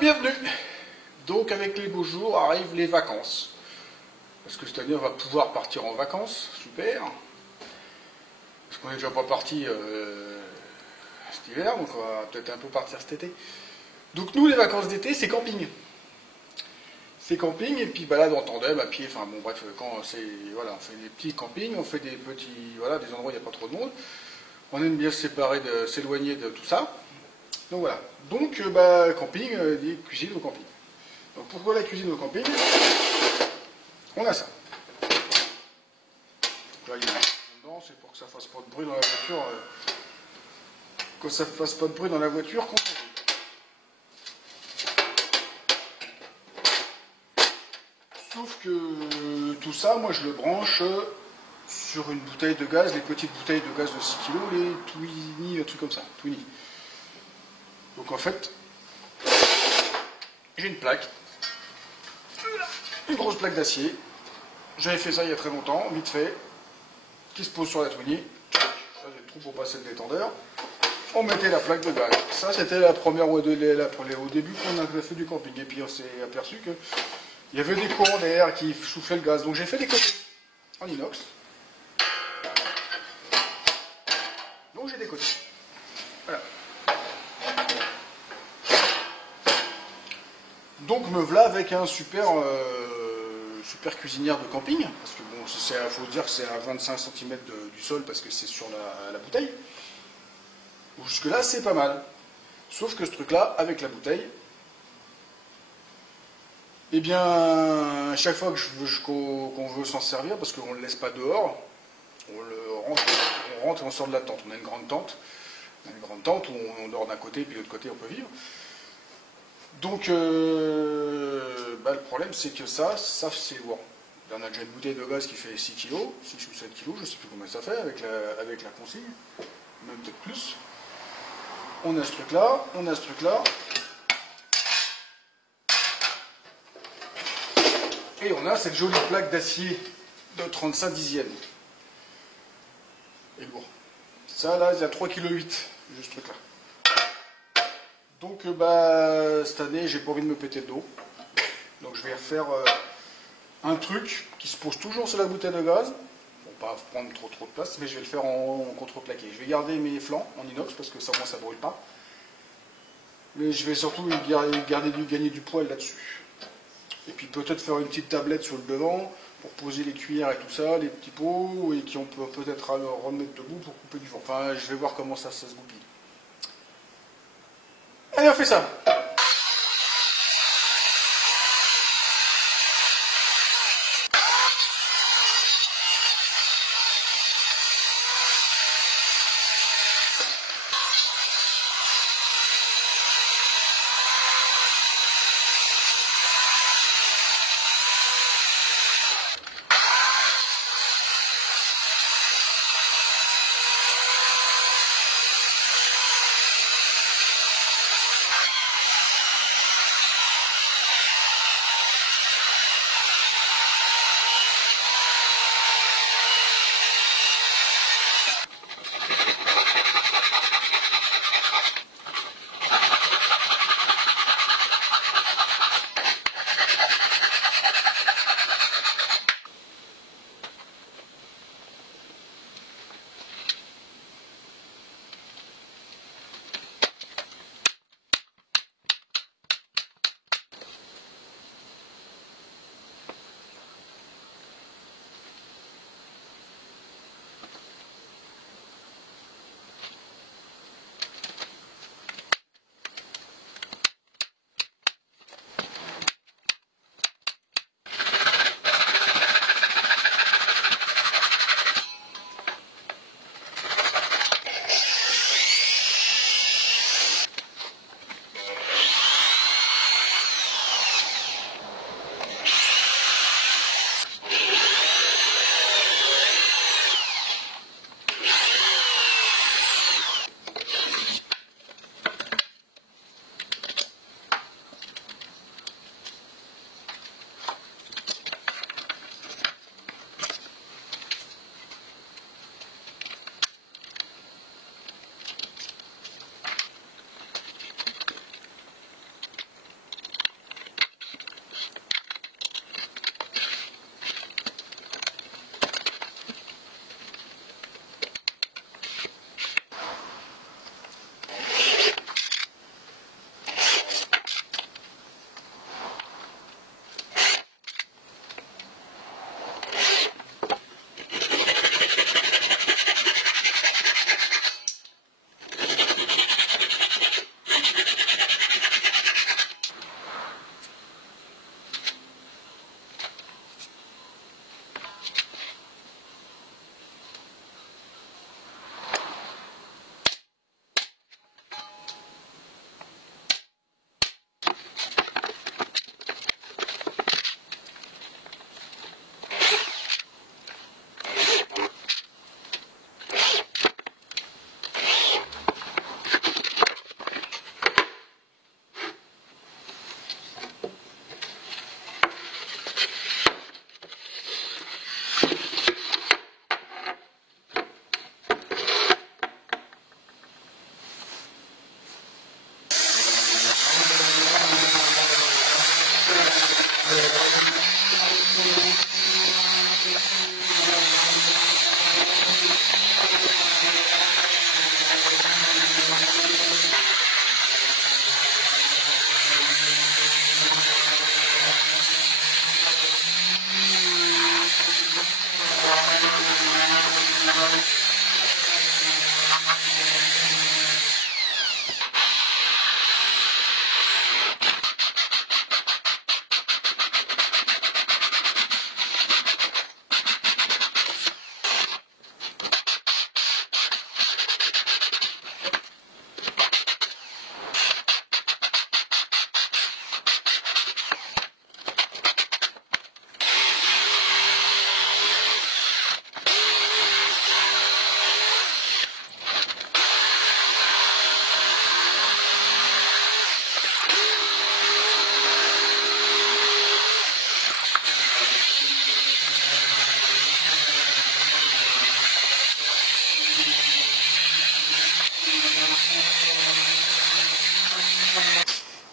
bienvenue. Donc avec les beaux jours arrivent les vacances. Parce que cette année on va pouvoir partir en vacances, super. Parce qu'on n'est déjà pas parti cet hiver, donc on va peut-être un peu partir cet été. Donc nous les vacances d'été c'est camping. C'est camping et puis balade en tandem, à pied, enfin bon bref, quand c'est. Voilà, on fait des petits campings, on fait des petits. Voilà, des endroits où il n'y a pas trop de monde. On aime bien se séparer, s'éloigner de tout ça. Donc voilà. Donc camping, des cuisines au camping. Donc pourquoi la cuisine au camping? On a ça. Donc là il y a un dedans, c'est pour que ça fasse pas de bruit dans la voiture. Que ça fasse pas de bruit dans la voiture quand on roule. Sauf que tout ça, moi je le branche sur une bouteille de gaz, les petites bouteilles de gaz de 6 kg, les Twinny, un truc comme ça, Twinny. Donc en fait, j'ai une plaque, une grosse plaque d'acier. J'avais fait ça il y a très longtemps, vite fait, qui se pose sur la Twinny. Ça, j'ai le trou pour passer le détendeur. On mettait la plaque de gaz. Ça, c'était la première au début qu'on a fait du camping. Et puis on s'est aperçu que il y avait des courants d'air qui soufflaient le gaz. Donc j'ai fait des côtés en inox. Donc j'ai des côtés. Voilà. Donc me voilà avec un super cuisinière de camping. Parce que bon, il faut dire que c'est à 25 cm du sol parce que c'est sur la bouteille. Jusque là c'est pas mal. Sauf que ce truc là, avec la bouteille, eh bien, à chaque fois qu'on veut s'en servir, parce qu'on ne le laisse pas dehors, on rentre et on sort de la tente. On a une grande tente. On a une grande tente où on dort d'un côté, puis de l'autre côté on peut vivre. Donc, le problème c'est que ça c'est lourd. On a déjà une bouteille de gaz qui fait 6 kg, 6 ou 7 kg, je ne sais plus combien ça fait avec la consigne, même peut-être plus. On a ce truc-là, on a ce truc-là. Et on a cette jolie plaque d'acier de 35 dixièmes. Et lourd. Ça là, il y a 3,8 kg, juste ce truc-là. Donc cette année, j'ai pas envie de me péter le dos. Donc je vais refaire un truc qui se pose toujours sur la bouteille de gaz. Bon, pas prendre trop de place, mais je vais le faire en contreplaqué. Je vais garder mes flancs en inox parce que ça ne brûle pas. Mais je vais surtout gagner du poil là-dessus. Et puis peut-être faire une petite tablette sur le devant pour poser les cuillères et tout ça, les petits pots, et qui on peut peut-être remettre debout pour couper du vent. Enfin, je vais voir comment ça se goupille. Allez, on fait ça.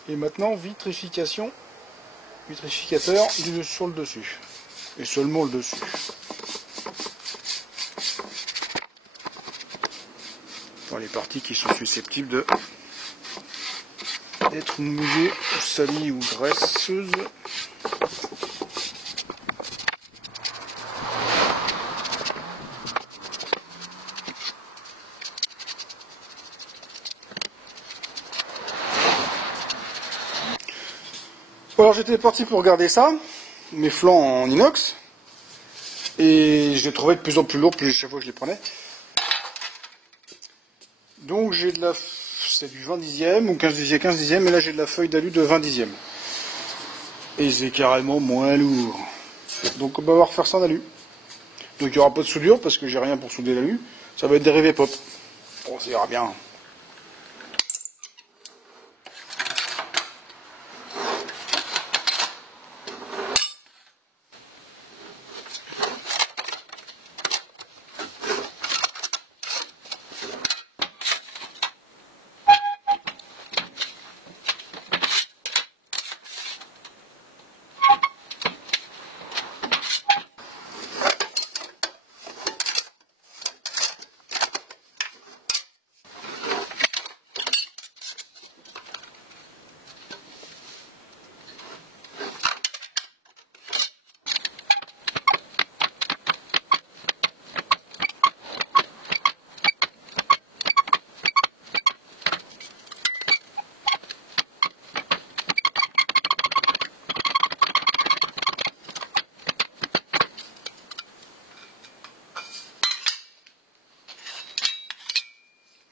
Et maintenant, vitrification, vitrificateur sur le dessus. Et seulement le dessus. Dans les parties qui sont susceptibles d'être mouillées, ou salies ou graisseuses. Alors j'étais parti pour regarder ça, mes flancs en inox, et je les trouvais de plus en plus lourds, plus chaque fois que je les prenais. Donc j'ai de la, c'est du 20 dixième ou 15 dixième, et là j'ai de la feuille d'alu de 20 dixième. Et c'est carrément moins lourd. Donc on va refaire ça en alu. Donc il n'y aura pas de soudure parce que j'ai rien pour souder l'alu. Ça va être dérivé pop. Bon, ça ira bien.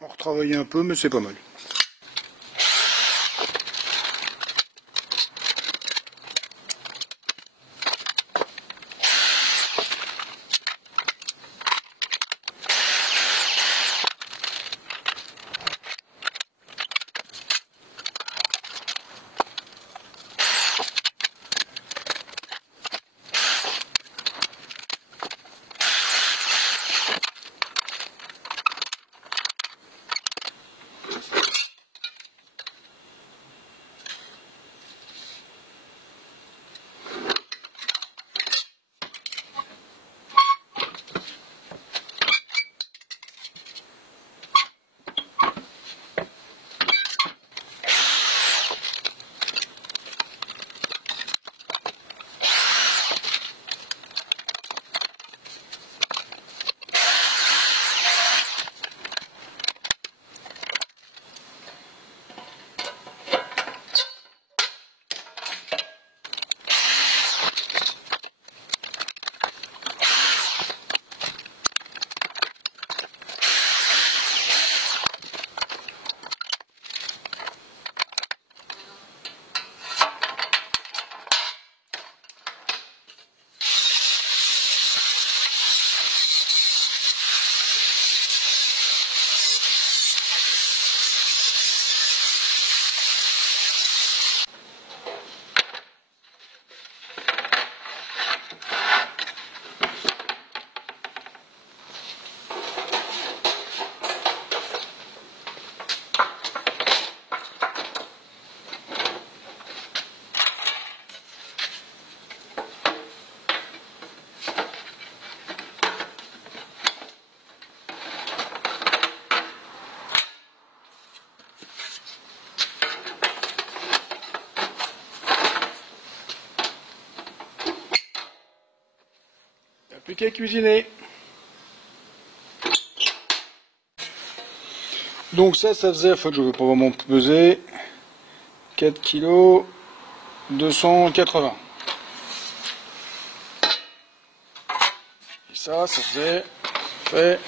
On va retravailler un peu, mais c'est pas mal. Plus qu'à cuisiner. Donc ça faisait, enfin je ne vais pas vraiment peser, 4 kg 280. Et ça fait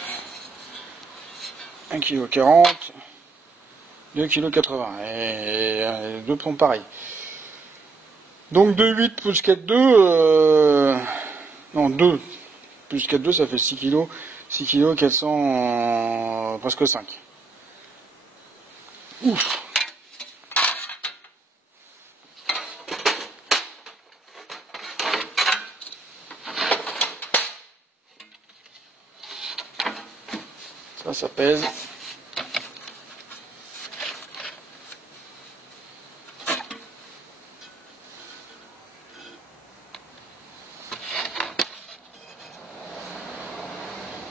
1 kg 40, 2 kg 80. Et deux pompes pareils. Donc 2,8 plus 4,2, non 2 plus 4,2 ça fait 6 kg, 6 kg 400, presque 5. Ouf. Ça pèse.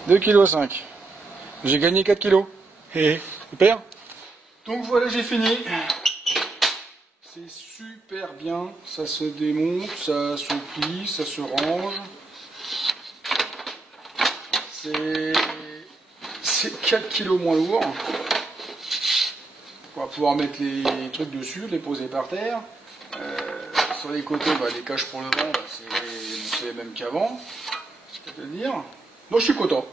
2,5 kg. J'ai gagné 4 kg. Super. Donc voilà, j'ai fini. C'est super bien. Ça se démonte, ça se plie, ça se range. C'est 4 kg moins lourd. On va pouvoir mettre les trucs dessus, les poser par terre. Sur les côtés, les caches pour le vent, c'est les mêmes qu'avant. C'est-à-dire. Non, je suis content.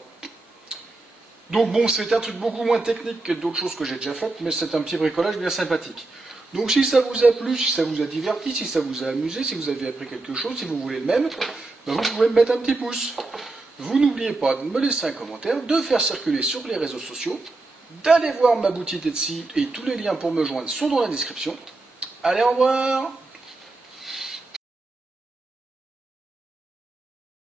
Donc bon, c'est un truc beaucoup moins technique que d'autres choses que j'ai déjà faites, mais c'est un petit bricolage bien sympathique. Donc si ça vous a plu, si ça vous a diverti, si ça vous a amusé, si vous avez appris quelque chose, si vous voulez le même, vous pouvez me mettre un petit pouce. Vous n'oubliez pas de me laisser un commentaire, de faire circuler sur les réseaux sociaux, d'aller voir ma boutique Etsy et tous les liens pour me joindre sont dans la description. Allez, au revoir!